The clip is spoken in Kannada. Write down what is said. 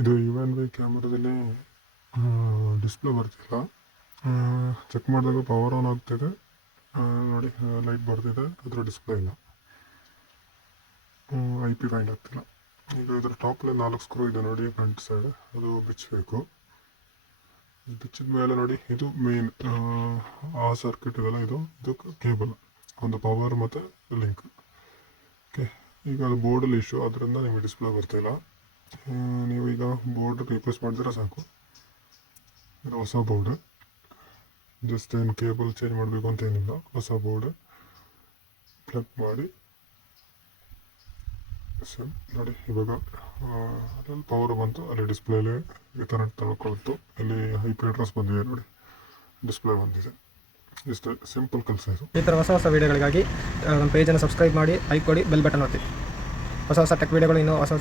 ಇದು UNV ಕ್ಯಾಮ್ರಾದಲ್ಲಿ ಡಿಸ್ಪ್ಲೇ ಬರ್ತಿಲ್ಲ. ಚೆಕ್ ಮಾಡಿದಾಗ ಪವರ್ ಆನ್ ಆಗ್ತಿದೆ, ನೋಡಿ ಲೈಟ್ ಬರ್ತಿದೆ, ಅದರ ಡಿಸ್ಪ್ಲೇ ಇಲ್ಲ. IP ಫೈಂಡ್ ಆಗ್ತಿಲ್ಲ. ಈಗ ಇದರ ಟಾಪಲ್ಲಿ 4 ಸ್ಕ್ರೂ ಇದೆ ನೋಡಿ ಫ್ರಂಟ್ ಸೈಡ್, ಅದು ಬಿಚ್ಚಬೇಕು. ಬಿಚ್ಚಿದ ಮೇಲೆ ನೋಡಿ ಇದು ಮೇನ್ ಆ ಸರ್ಕ್ಯೂಟ್ ಇದೆಲ್ಲ, ಇದು ಕೇಬಲ್, ಒಂದು ಪವರ್ ಮತ್ತು ಲಿಂಕ್. ಓಕೆ, ಈಗ ಅದು ಬೋರ್ಡಲ್ಲಿ ಇಶ್ಯೂ, ಅದರಿಂದ ನಿಮಗೆ ಡಿಸ್ಪ್ಲೇ ಬರ್ತಿಲ್ಲ. ನೀವು ಈಗ ಬೋರ್ಡ್ ರೀಪ್ಲೇಸ್ ಮಾಡಿದ್ರೆ ಸಾಕು. ಇದು ಹೊಸ ಬೋರ್ಡ್, ಜಸ್ಟ್ ಏನು ಕೇಬಲ್ ಚೇಂಜ್ ಮಾಡಬೇಕು ಅಂತ ಏನಿಲ್ಲ, ಹೊಸ ಬೋರ್ಡ್ ಪ್ಲಗ್ ಮಾಡಿ ಸರ್ ನೋಡಿ. ಇವಾಗ ಅಲ್ಲಿ ಪವರ್ ಬಂತು, ಅಲ್ಲಿ ಡಿಸ್ಪ್ಲೇಲಿ ಕನೆಕ್ಟ್ ತಗೊಳ್ತು, ಇಲ್ಲಿ IP ಅಡ್ರೆಸ್ ಬಂದಿದೆ ನೋಡಿ, ಡಿಸ್ಪ್ಲೇ ಬಂದಿದೆ. ಇಷ್ಟು ಸಿಂಪಲ್ ಕೆಲಸ ಇದು. ಈ ಥರ ಹೊಸ ವೀಡಿಯೋಗಳಿಗಾಗಿ ನಮ್ಮ ಪೇಜನ್ನು ಸಬ್ಸ್ಕ್ರೈಬ್ ಮಾಡಿ, ಲೈಕ್ ಕೊಡಿ, ಬೆಲ್ ಬಟನ್ ಒತ್ತಿ. ಹೊಸ ಟೆಕ್ ವೀಡಿಯೋಗಳು ಇನ್ನೂ ಹೊಸ